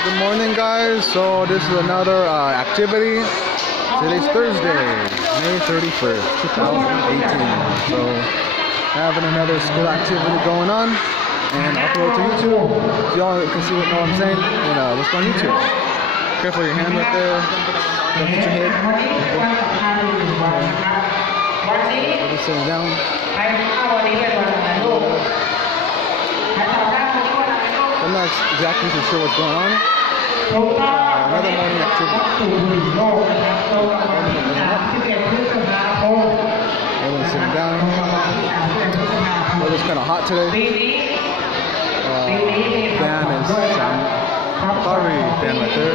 Good morning, guys. So this is another activity. Today's Thursday, May 31st, 2018. So having another school activity going on, and upload to YouTube. So y'all can see what I'm saying. And let's go on YouTube. Careful your hand right there. Don't hit your head. Just sitting down. I'm not exactly sure what's going on. Another morning activity. Everyone's sitting down. Weather's kind of hot today. Fan is Atari fan right there.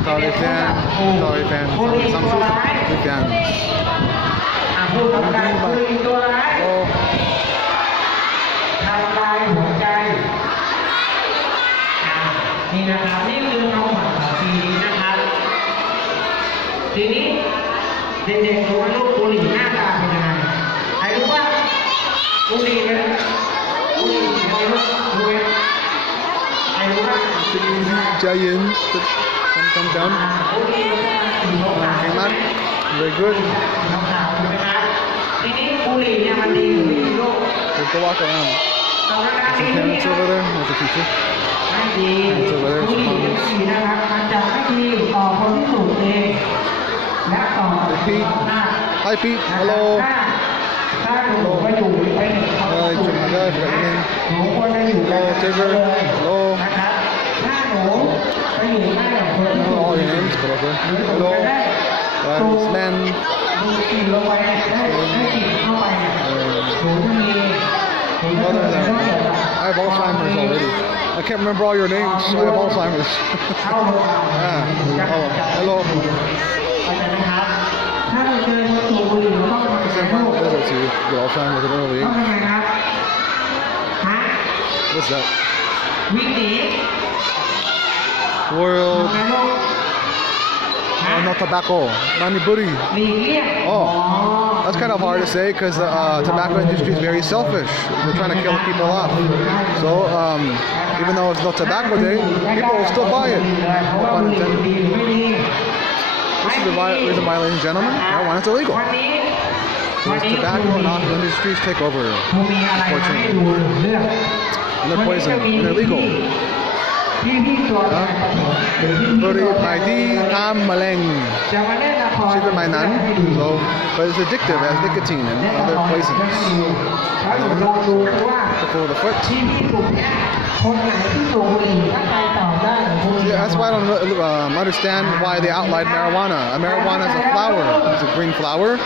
Atari fan, some two fans.นี่นะครับนี่คือความหวังของปีนี้นะครับทีนี้เด็กๆรู้ว่าลูกบุหรี่หน้าตาเป็นยังไงใครรู้ว่าบุหรี่เป็นบุหรี่เป็นยังไงรู้ไหมใครรู้ว่า Giant, come down. Came out, very good. ทีนี้บุหรี่เนี่ยมันดีหรือไม่ดีลูก Go walk around. There's some parents over there. There's a teacher. ไม่ดีบุหรี่ไม่ดีนะครับมันจะไม่ดีต่อคนที่สูบเองและต่อหน้า Hi Pete, hello. ถ้าหนูไม่อยู่ไปหนึ่งคนสูบหนูควรจะอยู่กันเลยนะครับถ้าหนูไปอยู่หน้าหนึ่งคนที่สูบ All your names, but okay. Hello. This man. ดูกลิ่นลงไปได้กลิ่นเข้าไปหนูจะมี I have Alzheimer's already. I can't remember all your names. I have Alzheimer's. Hello. It's in my visit to get Alzheimer's at an early age. What's that? World. No tobacco. Nani buri. Oh, that's kind of hard to say because the tobacco industry is very selfish. They're trying to kill people off. So, even though it's no tobacco day, people will still buy it. No pun intended. This is the reason why, ladies and gentlemen, marijuana is illegal. Because tobacco and alcohol industries take over, unfortunately. And they're poison, and they're legal. Buri Paidi Tam Maleng. Sugar my nan. So, but it's addictive as nicotine and other poisons. Before the foot. Yeah, that's why I don't understand why they outlawed marijuana. Marijuana is a flower. It's a green flower.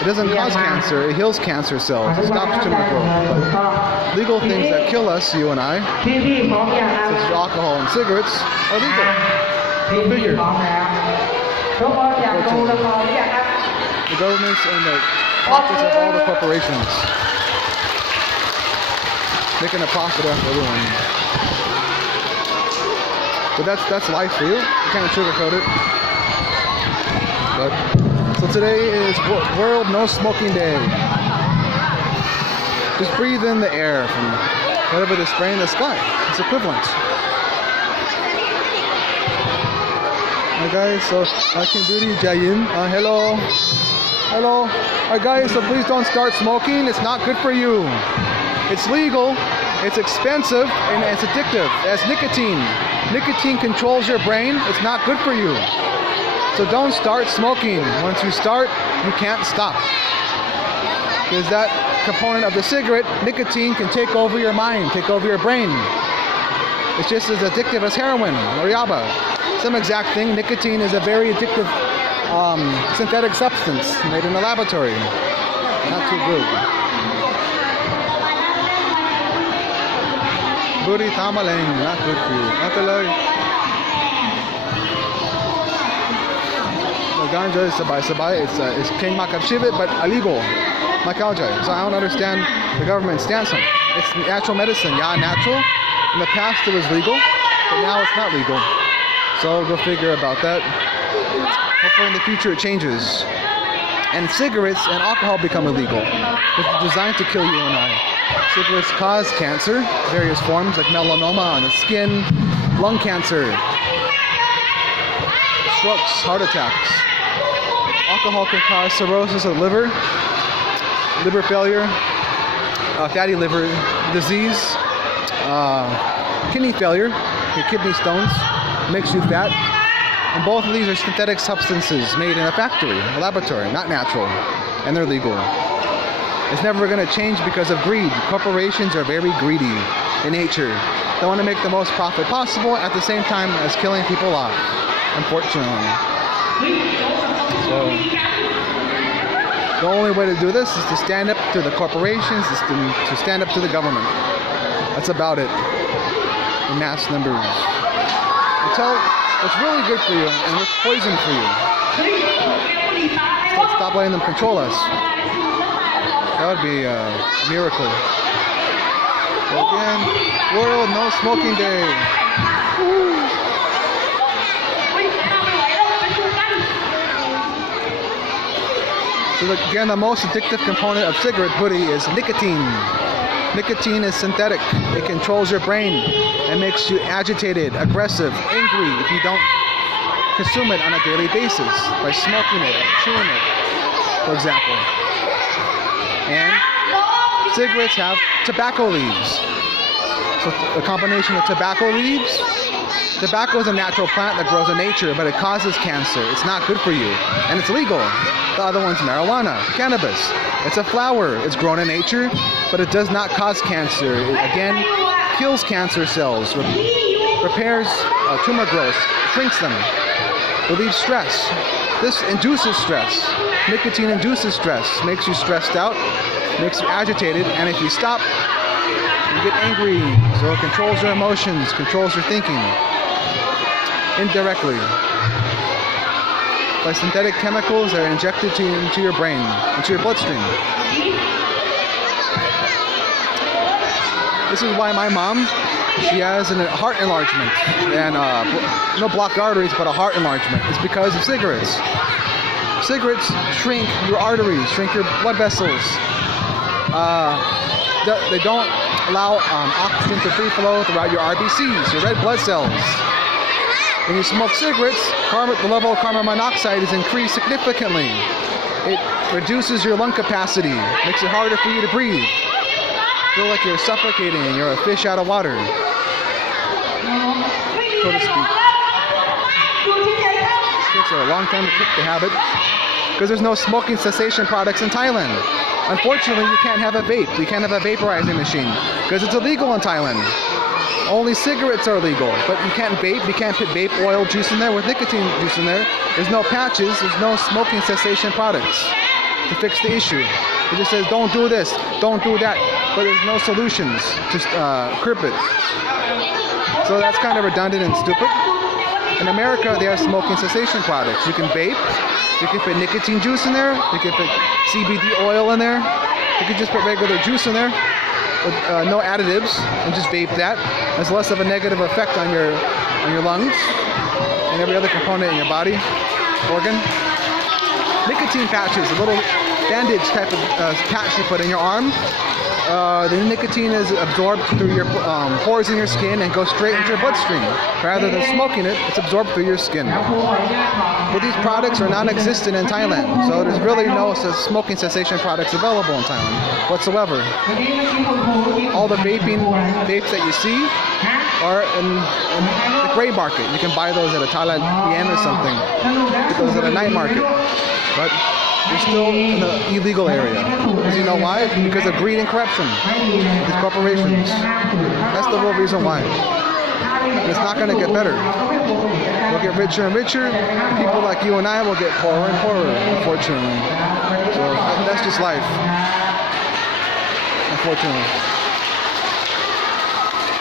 It doesn't cause cancer. It heals cancer cells. It stops tumor growth. But legal things that kill us, you and I, such as alcohol and cigarettes, are legal. Go figure. The governments and the pockets of all the corporations making a profit after everyone. But that's life for you. You can't sugarcoat it. But so today is World No Smoking Day. Just breathe in the air from whatever they're spraying in the sky. It's equivalent. Alright guys, so King Beauty Jayin. Hello. Hello. Alright guys, so please don't start smoking. It's not good for you. It's legal, it's expensive, and it's addictive. As nicotine. Nicotine controls your brain. It's not good for you. So don't start smoking. Once you start, you can't stop. Because that component of the cigarette, nicotine, can take over your mind, take over your brain. It's just as addictive as heroin or yaba. Same exact thing. Nicotine is a very addictive synthetic substance made in a laboratory. Not too good. Buri Tamaleng, not good for you. Not to lie. Ganja is sabay. It's king makapshivit, but illegal. Makalja. So I don't understand the government's stance on it. It's natural medicine. Yeah, natural. In the past it was legal, but now it's not legal. So go figure about that. Hopefully in the future it changes. And cigarettes and alcohol become illegal. It's designed to kill you and I. Cigarettes cause cancer, various forms like melanoma on the skin, lung cancer, strokes, heart attacks. Alcohol can cause cirrhosis of the liver, liver failure, fatty liver disease, kidney failure, your kidney stones, makes you fat. And both of these are synthetic substances made in a factory, a laboratory, not natural, and they're legal. It's never going to change because of greed. Corporations are very greedy in nature. They want to make the most profit possible at the same time as killing people off, unfortunately. So, the only way to do this is to stand up to the corporations, is to stand up to the government. That's about it, in mass numbers. Until what's really good for you and what's poison for you. Stop letting them control us. That would be a miracle. So again, World No Smoking Day. Woo. So again, the most addictive component of cigarette hoodie is nicotine. Nicotine is synthetic. It controls your brain and makes you agitated, aggressive, angry if you don't consume it on a daily basis by smoking it or chewing it, for example. And cigarettes have tobacco leaves. So a combination of tobacco leaves. Tobacco is a natural plant that grows in nature, but it causes cancer. It's not good for you, and it's legal. The other one's marijuana, cannabis. It's a flower. It's grown in nature, but it does not cause cancer. It, again, kills cancer cells, repairs tumor growth, shrinks them, relieves stress. This induces stress. Nicotine induces stress, makes you stressed out, makes you agitated, and if you stop, you get angry. So it controls your emotions, controls your thinking, indirectly, by synthetic chemicals that are injected into your brain, into your bloodstream. This is why my mom, she has a heart enlargement, and no blocked arteries, but a heart enlargement. It's because of cigarettes. Cigarettes shrink your arteries, shrink your blood vessels. They don't allow oxygen to free flow throughout your RBCs, your red blood cells. When you smoke cigarettes, the level of carbon monoxide is increased significantly. It reduces your lung capacity, makes it harder for you to breathe. Feel like you're suffocating and you're a fish out of water, so to speak. It takes a long time to kick the habit because there's no smoking cessation products in Thailand. Unfortunately, you can't have a vape. You can't have a vaporizing machine because it's illegal in Thailand. Only cigarettes are legal, but you can't vape. You can't put vape oil juice in there with nicotine juice in there. There's no patches. There's no smoking cessation products to fix the issue. It just says, don't do this, don't do that, but there's no solutions to curb it. So that's kind of redundant and stupid. In America, they have smoking cessation products. You can vape, you can put nicotine juice in there, you can put CBD oil in there, you can just put regular juice in there with no additives and just vape that. There's less of a negative effect on your lungs and every other component in your body, organ. Nicotine patches, a little bandage type of patch you put in your arm. The nicotine is absorbed through your pores in your skin and goes straight into your bloodstream. Rather than smoking it, it's absorbed through your skin. But these products are non-existent in Thailand, so there's really no smoking cessation products available in Thailand whatsoever. All the vapes that you see are in the gray market. You can buy those at a Thailand yen or something. Get those at a night market. But you're still in the illegal area. Because you know why? Because of greed and corruption. These corporations. That's the real reason why. And it's not going to get better. We'll get richer and richer. People like you and I will get poorer and poorer, unfortunately. So that's just life. Unfortunately.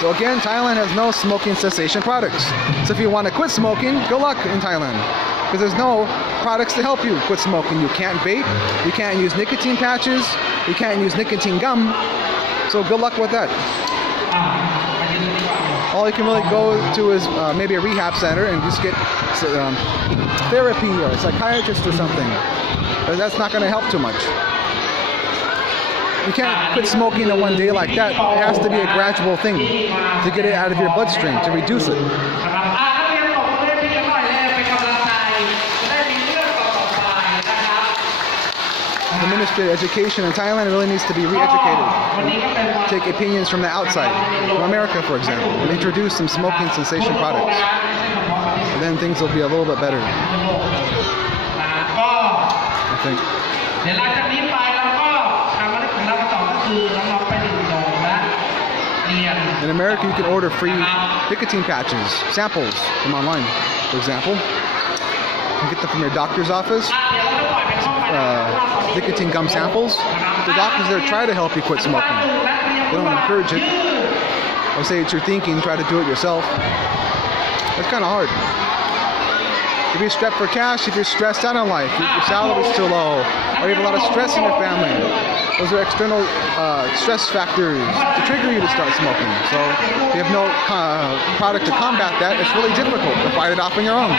So again, Thailand has no smoking cessation products. So if you want to quit smoking, good luck in Thailand. Because there's no products to help you quit smoking. You can't vape, you can't use nicotine patches, you can't use nicotine gum. So good luck with that. All you can really go to is maybe a rehab center and just get therapy or a psychiatrist or something. But that's not going to help too much. You can't quit smoking in one day like that. It has to be a gradual thing to get it out of your bloodstream, to reduce it. นะครับนักเรียนตบมือให้พี่กันหน่อยเลยเป็นกำลังใจจะได้มีเรื่องต่อๆไปนะครับ The Ministry of Education in Thailand really needs to be re-educated. วันนี้ก็เป็นวัน Take opinions from the outside, from America, for example, and introduce some smoking cessation products. And then things will be a little bit better, ก็ I think. เดี๋ยวหลังจากนี้ไปเราก็ทำภารกิจของเราต่อก็คือน้องๆไปดื่มนมและเรียน In America, you can order free nicotine patches, samples from online, for example. You can get them from your doctor's office. เดี๋ยวเราจะปล่อยเป็นห้องไปนะ Nicotine gum samples. The doctors there try to help you quit smoking. They don't encourage it. Or say it's your thinking, try to do it yourself. It's kind of hard. If you're strapped for cash, if you're stressed out in life, your salary's too low, or you have a lot of stress in your family, those are external stress factors to trigger you to start smoking. So if you have no product to combat that, it's really difficult to fight it off on your own.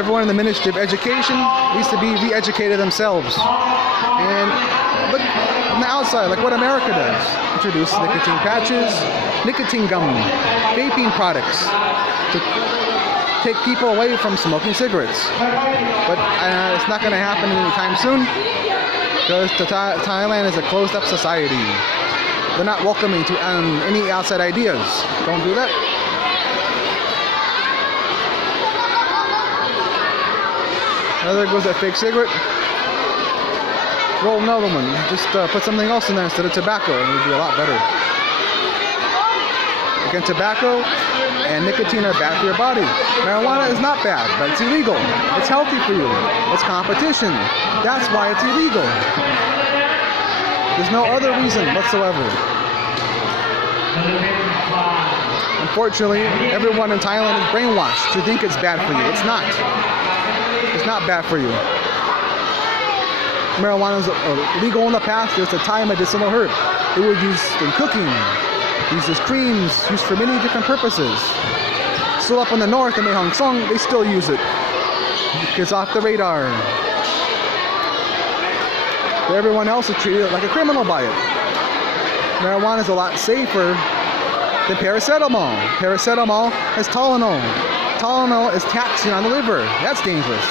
Everyone in the Ministry of Education needs to be re-educated themselves. And look on the outside, like what America does. Introduce nicotine patches, nicotine gum, vaping products to take people away from smoking cigarettes. But it's not going to happen anytime soon because Thailand is a closed-up society. They're not welcoming to any outside ideas. Don't do that. There goes that fake cigarette. Roll another one. Just put something else in there instead of tobacco, and it would be a lot better. Again, tobacco and nicotine are bad for your body. Marijuana is not bad, but it's illegal. It's healthy for you. It's competition. That's why it's illegal. There's no other reason whatsoever. Unfortunately, everyone in Thailand is brainwashed to think it's bad for you. It's not. It's not bad for you. Marijuana is legal in the past. It's a Thai medicinal herb. It was used in cooking, used as creams, used for many different purposes. Still up in the north in Hong Kong, they still use it. It's off the radar. But everyone else is treated like a criminal by it. Marijuana is a lot safer than paracetamol. Paracetamol is Tylenol. Tylenol is taxing on the liver. That's dangerous.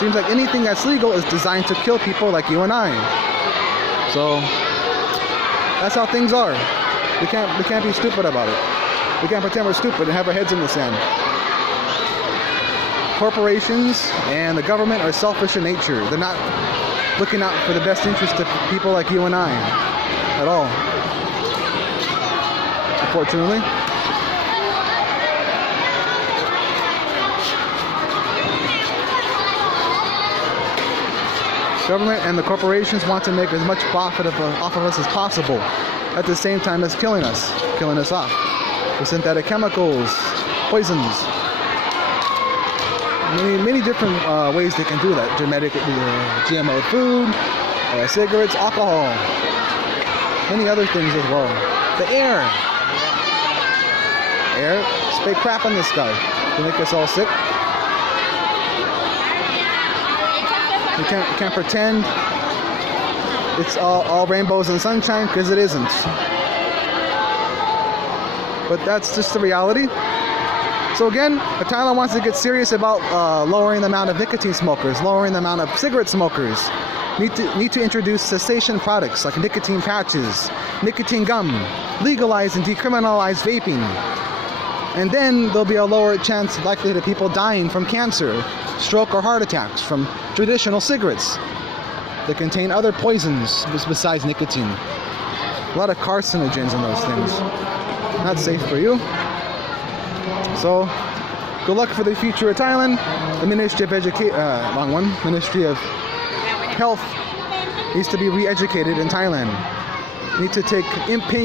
Seems like anything that's legal is designed to kill people like you and I. So that's how things are. We can't be stupid about it. We can't pretend we're stupid and have our heads in the sand. Corporations and the government are selfish in nature. They're not looking out for the best interest of people like you and I at all. Unfortunately. Government and the corporations want to make as much profit off of us as possible, at the same time as killing us off with synthetic chemicals, poisons. Many different ways they can do that. GMO food, cigarettes, alcohol, many other things as well. The air, spray crap in the sky to make us all sick. You can't pretend it's all rainbows and sunshine, because it isn't. But that's just the reality. So again, Thailand wants to get serious about lowering the amount of nicotine smokers, lowering the amount of cigarette smokers. Need to introduce cessation products like nicotine patches, nicotine gum, legalize and decriminalize vaping. And then there'll be a lower chance likely to people dying from cancer, stroke or heart attacks from traditional cigarettes that contain other poisons besides nicotine. A lot of carcinogens in those things. Not safe for you. So, good luck for the future of Thailand. The Ministry of Ministry of Health needs to be re-educated in Thailand. Need to take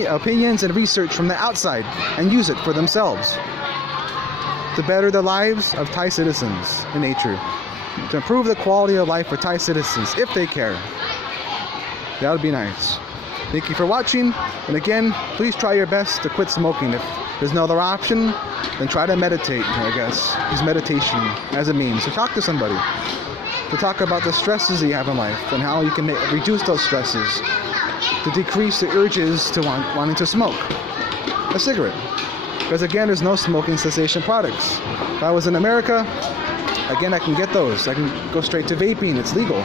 opinions and research from the outside and use it for themselves to better the lives of Thai citizens in nature, to improve the quality of life for Thai citizens if they care. That would be nice. Thank you for watching, and again, please try your best to quit smoking. If there's no other option, then try to meditate, I guess. Use meditation as a means to talk to somebody, to talk about the stresses that you have in life and how you can reduce those stresses, to decrease the urges to wanting to smoke a cigarette. Because again, there's no smoking cessation products. If I was in America, again, I can get those. I can go straight to vaping. It's legal.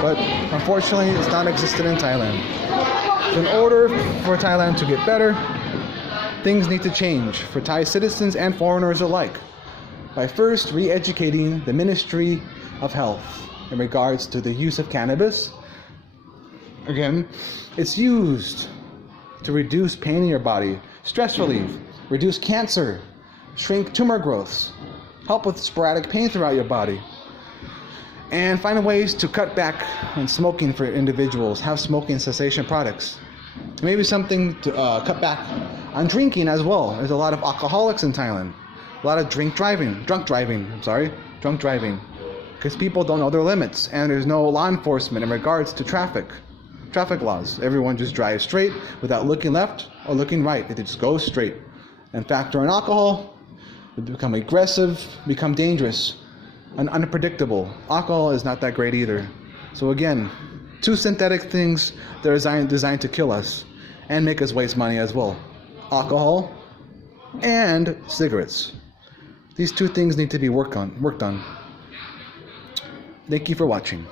But unfortunately, it's not existent in Thailand. So in order for Thailand to get better, things need to change for Thai citizens and foreigners alike. By first re-educating the Ministry of Health in regards to the use of cannabis. Again, it's used to reduce pain in your body, stress relief, reduce cancer, shrink tumor growths, help with sporadic pain throughout your body, and find ways to cut back on smoking for individuals, have smoking cessation products. Maybe something to cut back on drinking as well. There's a lot of alcoholics in Thailand. A lot of drunk driving, because people don't know their limits, and there's no law enforcement in regards to traffic laws. Everyone just drives straight without looking left or looking right. They just go straight. And factor in alcohol, they become aggressive, become dangerous, and unpredictable. Alcohol is not that great either. So again, two synthetic things that are designed to kill us and make us waste money as well. Alcohol and cigarettes. These two things need to be worked on. Thank you for watching.